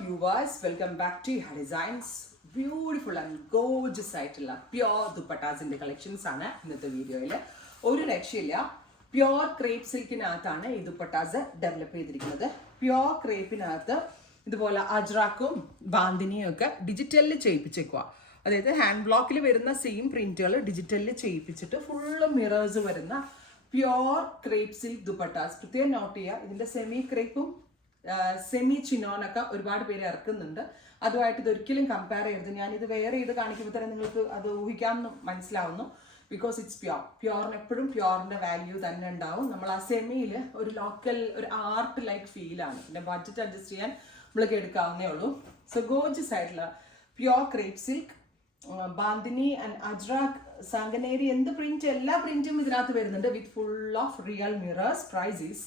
viewers, welcome back to Iha Designs. Beautiful and gorgeous ആയിട്ടുള്ള pure ദുപ്പട്ടാസിന്റെ collections ആണ് ഇന്നത്തെ വീഡിയോയിൽ. ഒരു രക്ഷയില്ല, പ്യോർ ക്രേപ്പ് സിൽക്കിനകത്താണ് ഈ ദുപ്പട്ടാസ് ഡെവലപ്പ് ചെയ്തിരിക്കുന്നത്. പ്യോർ ക്രേപ്പിനകത്ത് ഇതുപോലെ അജ്രാക്കും ബാന്തിനിയും ഒക്കെ ഡിജിറ്റലിൽ ചെയ്യിപ്പിച്ചേക്കുക. അതായത് ഹാൻഡ് ബ്ലോക്കിൽ വരുന്ന സെയിം പ്രിന്റുകൾ ഡിജിറ്റലിൽ ചെയ്യിപ്പിച്ചിട്ട് ഫുള്ള് മിറേഴ്സ് വരുന്ന പ്യോർ ക്രേപ്പ് സിൽക്ക് ദുപ്പട്ടാസ്. പ്രത്യേകം നോട്ട് ചെയ്യുക, ഇതിന്റെ സെമി ക്രേപ്പും സെമി ചിനോനൊക്കെ ഒരുപാട് പേര് ഇറക്കുന്നുണ്ട്. അതുമായിട്ട് ഇതൊരിക്കലും കമ്പയർ ചെയ്യരുത്. ഞാനിത് വേറെ ചെയ്ത് കാണിക്കുമ്പോൾ തന്നെ നിങ്ങൾക്ക് അത് ഊഹിക്കാമെന്ന് മനസ്സിലാവുന്നു. ബിക്കോസ് ഇറ്റ്സ് പ്യോറിന് എപ്പോഴും പ്യോറിന്റെ വാല്യൂ തന്നെ ഉണ്ടാവും. നമ്മൾ ആ സെമിയിൽ ഒരു ലോക്കൽ ഒരു ആർട്ട് ലൈക്ക് ഫീലാണ്. പിന്നെ ബഡ്ജറ്റ് അഡ്ജസ്റ്റ് ചെയ്യാൻ നമ്മൾക്ക് എടുക്കാവുന്നേ ഉള്ളൂ. സോ ഗോർജിയസ് ആയിട്ടുള്ള pure crepe silk, bandhani and ajrak, Sanganeri, എന്ത് പ്രിന്റ് എല്ലാ പ്രിന്റും ഇതിനകത്ത് വരുന്നുണ്ട് with full of real mirrors. Price is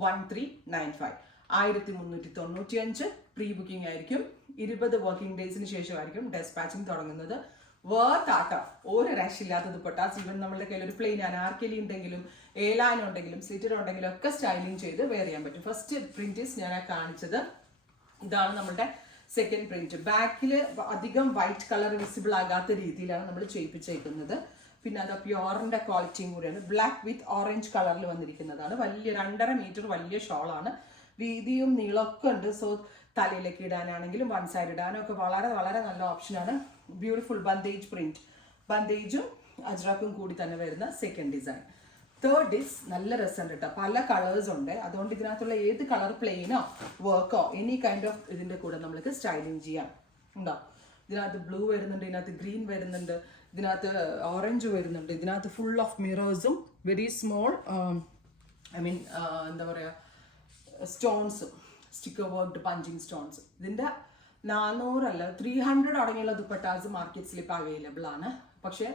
1395. 1395 pre booking ആയിരിക്കും. 20 വർക്കിംഗ് ഡേയ്സിന് ശേഷമായിരിക്കും ഡെസ്പാച്ചിങ് തുടങ്ങുന്നത്. വർത്ത് ആട്ടോ, ഒരു രക്ഷയില്ലാത്ത ദുപ്പട്ടാസ്. ഈവൻ നമ്മുടെ കയ്യിൽ ഒരു പ്ലെയിൻ അനാർക്കലി ഉണ്ടെങ്കിലും ഏലാൻ ഉണ്ടെങ്കിലും സ്ലിറ്റർ ഉണ്ടെങ്കിലും ഒക്കെ സ്റ്റൈലിംഗ് ചെയ്ത് വെയർ ചെയ്യാൻ പറ്റും. ഫസ്റ്റ് പ്രിന്റ്സ് ഞാൻ കാണിച്ചത് ഇതാണ്. നമ്മുടെ സെക്കൻഡ് പ്രിന്റ് ബാക്കിൽ അധികം വൈറ്റ് കളർ വിസിബിൾ ആകാത്ത രീതിയിലാണ് നമ്മൾ ചെയ്യിപ്പിച്ചേക്കുന്നത്. പിന്നെ അത് പ്യോറിന്റെ ക്വാളിറ്റിയും കൂടിയാണ്. ബ്ലാക്ക് വിത്ത് ഓറഞ്ച് കളറിൽ വന്നിരിക്കുന്നതാണ്. വലിയ 2.5 മീറ്റർ വലിയ ഷോളാണ്. വീതിയും നീളമൊക്കെ ഉണ്ട്. സോ തലയിലേക്ക് ഇടാനാണെങ്കിലും വൺ സൈഡ് ഇടാനും ഒക്കെ വളരെ വളരെ നല്ല ഓപ്ഷനാണ്. ബ്യൂട്ടിഫുൾ ബന്ദേജ് പ്രിന്റ്, ബന്ദേജും അജ്രാക്കും കൂടി തന്നെ വരുന്ന സെക്കൻഡ് ഡിസൈൻ. തേർഡ് ഇസ് നല്ല രസമുണ്ട് കേട്ടോ, പല കളേഴ്സ് ഉണ്ട്. അതുകൊണ്ട് ഇതിനകത്തുള്ള ഏത് കളർ പ്ലെയിനോ വർക്കോ എനി കൈൻഡ് ഓഫ് ഇതിന്റെ കൂടെ നമ്മൾക്ക് സ്റ്റൈലിംഗ് ചെയ്യാം. ഉണ്ടോ? ഇതിനകത്ത് ബ്ലൂ വരുന്നുണ്ട്, ഇതിനകത്ത് ഗ്രീൻ വരുന്നുണ്ട്, ഇതിനകത്ത് ഓറഞ്ച് വരുന്നുണ്ട്, ഇതിനകത്ത് ഫുൾ ഓഫ് മിറേഴ്സും വെരി സ്മോൾ എന്താ പറയുക stones, sticker worked punching stones. ഇതിൻ്റെ 400 അല്ല 300 അടങ്ങിയുള്ള ദുപ്പട്ടാസ് മാർക്കറ്റ്സിൽ ഇപ്പോൾ അവൈലബിൾ ആണ്. പക്ഷേ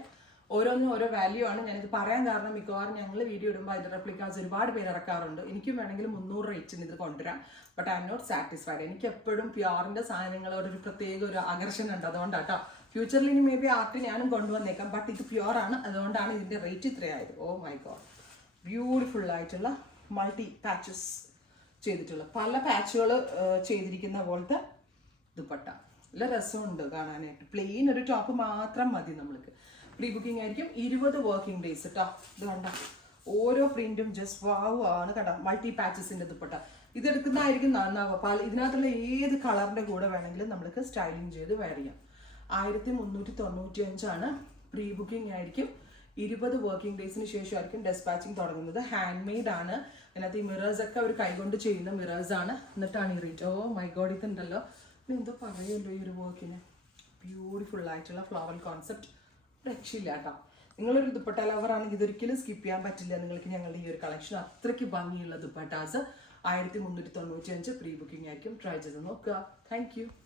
ഓരോന്നും ഓരോ വാല്യൂ ആണ്. ഞാനിത് പറയാൻ കാരണം മിക്കവാറും ഞങ്ങൾ വീഡിയോ ഇടുമ്പോൾ അതിൻ്റെ റെപ്ലിക്കാസ് ഒരുപാട് പേര് ഇറക്കാറുണ്ട്. എനിക്കും വേണമെങ്കിൽ 300 റേറ്റിന് ഇത് കൊണ്ടുവരാം. But I'm not satisfied. എനിക്ക് എപ്പോഴും പ്യോറിൻ്റെ സാധനങ്ങളോട് ഒരു പ്രത്യേക ഒരു ആകർഷണം ഉണ്ട്. അതുകൊണ്ടാട്ടോ ഫ്യൂച്ചറിൽ ഇനി മേ ബി ആർട്ട് ഞാനും കൊണ്ടുവന്നേക്കാം. ബട്ട് ഇത് പ്യോറാണ്, അതുകൊണ്ടാണ് ഇതിൻ്റെ റേറ്റ് ഇത്രയായത്. ഓ മൈ ഗോഡ്, ബ്യൂട്ടിഫുൾ ആയിട്ടുള്ള മൾട്ടി പാച്ചസ് ചെയ്തിട്ടുള്ള പല പാച്ചുകൾ ചെയ്തിരിക്കുന്ന പോലത്തെ ദുപ്പട്ട. നല്ല രസമുണ്ട് കാണാനായിട്ട്. പ്ലെയിൻ ഒരു ടോപ്പ് മാത്രം മതി നമ്മൾക്ക്. പ്രീ ബുക്കിംഗ് ആയിരിക്കും. 20 വർക്കിംഗ് ഡേയ്സ് കേട്ടോ. ഇത് കണ്ട ഓരോ പ്രിന്റും ജസ്റ്റ് വാവ് ആണ് കേട്ടോ. മൾട്ടി പാച്ചസിന്റെ ദുപ്പട്ട ഇതെടുക്കുന്നതായിരിക്കും നന്നാവുക. ഇതിനകത്തുള്ള ഏത് കളറിന്റെ കൂടെ വേണമെങ്കിലും നമ്മൾക്ക് സ്റ്റൈലിംഗ് ചെയ്ത് വെയർ ചെയ്യാം. 1395 പ്രീ ബുക്കിംഗ് ആയിരിക്കും. 20 വർക്കിംഗ് ഡേയ്സിന് ശേഷമായിരിക്കും ഡെസ്പാച്ചിങ് തുടങ്ങുന്നത്. ഹാൻഡ് മെയ്ഡ് ആണ്. അതിനകത്ത് ഈ മിറേഴ്സ് ഒക്കെ അവർ കൈകൊണ്ട് ചെയ്യുന്ന മിറേഴ്സ് ആണ്. എന്നിട്ടാണ് ഈ റേറ്റ്. ഓ മൈ ഗോഡ്, ഇതുണ്ടല്ലോ, എന്തോ പറയുമല്ലോ ഈ ഒരു വർക്കിന്. ബ്യൂട്ടിഫുൾ ആയിട്ടുള്ള ഫ്ലവർ കോൺസെപ്റ്റ്. രക്ഷയില്ല കേട്ടോ. നിങ്ങളൊരു ദുപ്പട്ട ലവർ ആണെങ്കിൽ ഇതൊരിക്കലും സ്കിപ്പ് ചെയ്യാൻ പറ്റില്ല. നിങ്ങൾക്ക് ഞങ്ങളുടെ ഈ ഒരു കളക്ഷൻ അത്രയ്ക്ക് ഭംഗിയുള്ള ദുപ്പട്ടാസ് 1395 പ്രീ ബുക്കിംഗ് ആയിരിക്കും. ട്രൈ ചെയ്ത് നോക്കുക. Thank you.